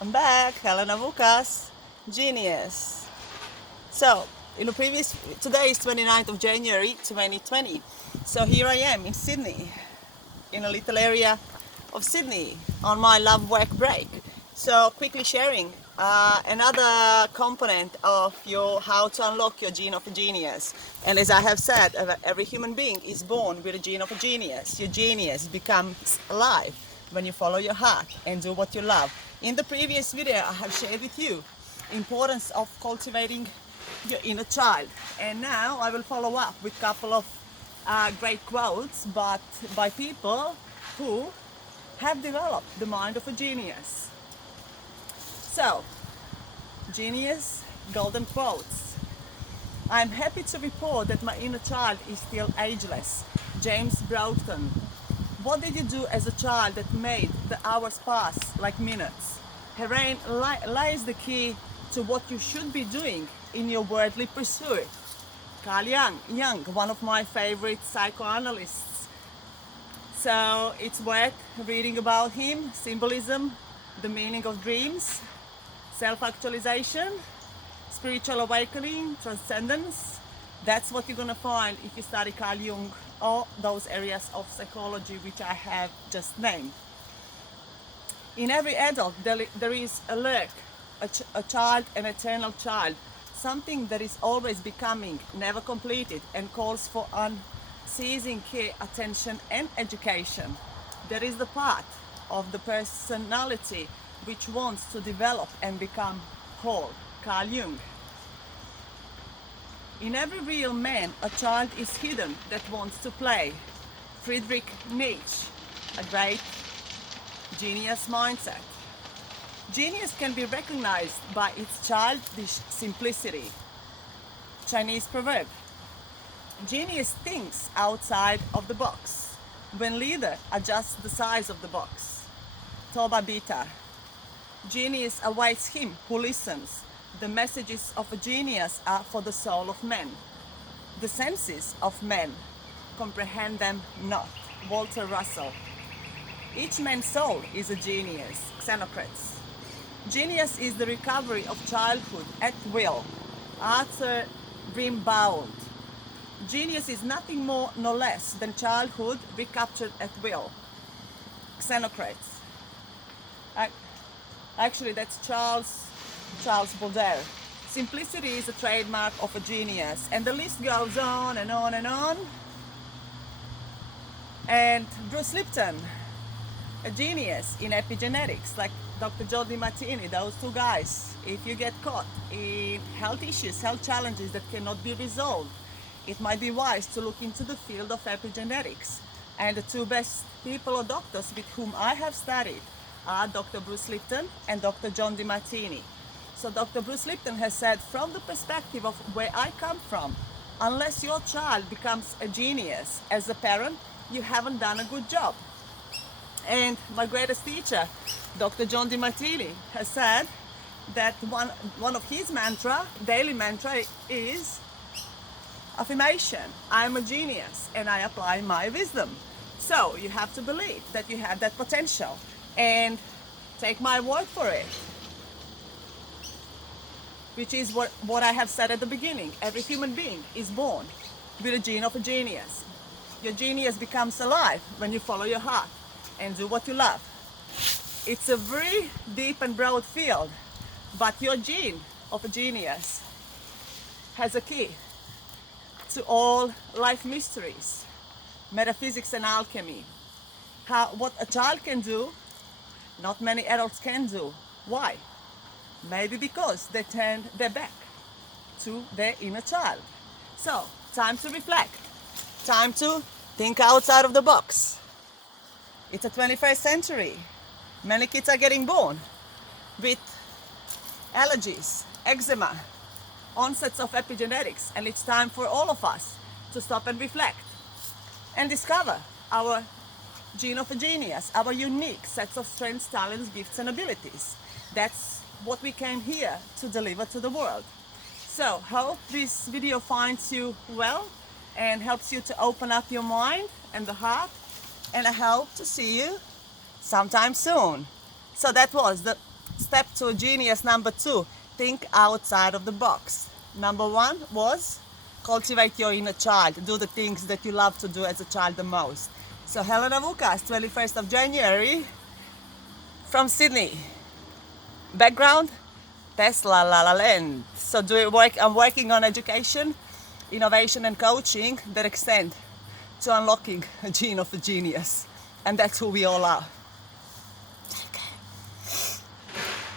I'm back, Helena Vukas, GENiUS. So, today is 29th of January 2020. So here I am in Sydney, in a little area of Sydney on my love work break. So quickly sharing another component of your how to unlock your gene of a genius. And as I have said, every human being is born with a gene of a genius. Your genius becomes alive when you follow your heart and do what you love. In the previous video, I have shared with you importance of cultivating your inner child. And now I will follow up with a couple of great quotes, but by people who have developed the mind of a genius. So, GENiUS golden quotes. I'm happy to report that my inner child is still ageless. James Broughton. What did you do as a child that made the hours pass like minutes? Herein lies the key to what you should be doing in your worldly pursuit. Carl Jung, one of my favorite psychoanalysts. So it's worth reading about him, symbolism, the meaning of dreams, self-actualization, spiritual awakening, transcendence. That's what you're gonna find if you study Carl Jung or those areas of psychology which I have just named. In every adult, there is a lurk, a child, an eternal child, something that is always becoming, never completed, and calls for unceasing care, attention, and education. There is the part of the personality which wants to develop and become whole. Carl Jung. In every real man, a child is hidden that wants to play. Friedrich Nietzsche, a great genius mindset. Genius can be recognized by its childish simplicity. Chinese proverb. Genius thinks outside of the box. When leader adjusts the size of the box. Toba Bita. Genius awaits him who listens. The messages of a genius are for the soul of man. The senses of men comprehend them not. Walter Russell. Each man's soul is a genius. Xenocrates. Genius is the recovery of childhood at will. Arthur Rimbaud. Genius is nothing more nor less than childhood recaptured at will. Xenocrates. Actually, that's Charles Baudelaire. Simplicity is a trademark of a genius, and the list goes on and on and on. And Bruce Lipton, a genius in epigenetics, like Dr. John DiMartini, those two guys. If you get caught in health issues, health challenges that cannot be resolved, it might be wise to look into the field of epigenetics. And the two best people or doctors with whom I have studied are Dr. Bruce Lipton and Dr. John DiMartini. So Dr. Bruce Lipton has said, from the perspective of where I come from, unless your child becomes a genius as a parent, you haven't done a good job. And my greatest teacher, Dr. John DiMartini, has said that one of his daily mantra is affirmation. I'm a genius and I apply my wisdom. So you have to believe that you have that potential and take my word for it. Which is what I have said at the beginning. Every human being is born with a gene of a genius. Your genius becomes alive when you follow your heart and do what you love. It's a very deep and broad field, but your gene of a genius has a key to all life mysteries, metaphysics and alchemy. What a child can do, not many adults can do. Why? Maybe because they turned their back to their inner child. So, time to reflect. Time to think outside of the box. It's the 21st century. Many kids are getting born with allergies, eczema, onsets of epigenetics, and it's time for all of us to stop and reflect and discover our gene of a genius, our unique sets of strengths, talents, gifts, and abilities. That's what we came here to deliver to the world. So, hope this video finds you well and helps you to open up your mind and the heart, and I hope to see you sometime soon. So that was the step to GENiUS number 2, think outside of the box. Number 1 was cultivate your inner child, do the things that you love to do as a child the most. So Helena Vukas, 21st of January, from Sydney. Background, Tesla La La Land. So I'm working on education, innovation and coaching that extend to unlocking a gene of a genius. And that's who we all are.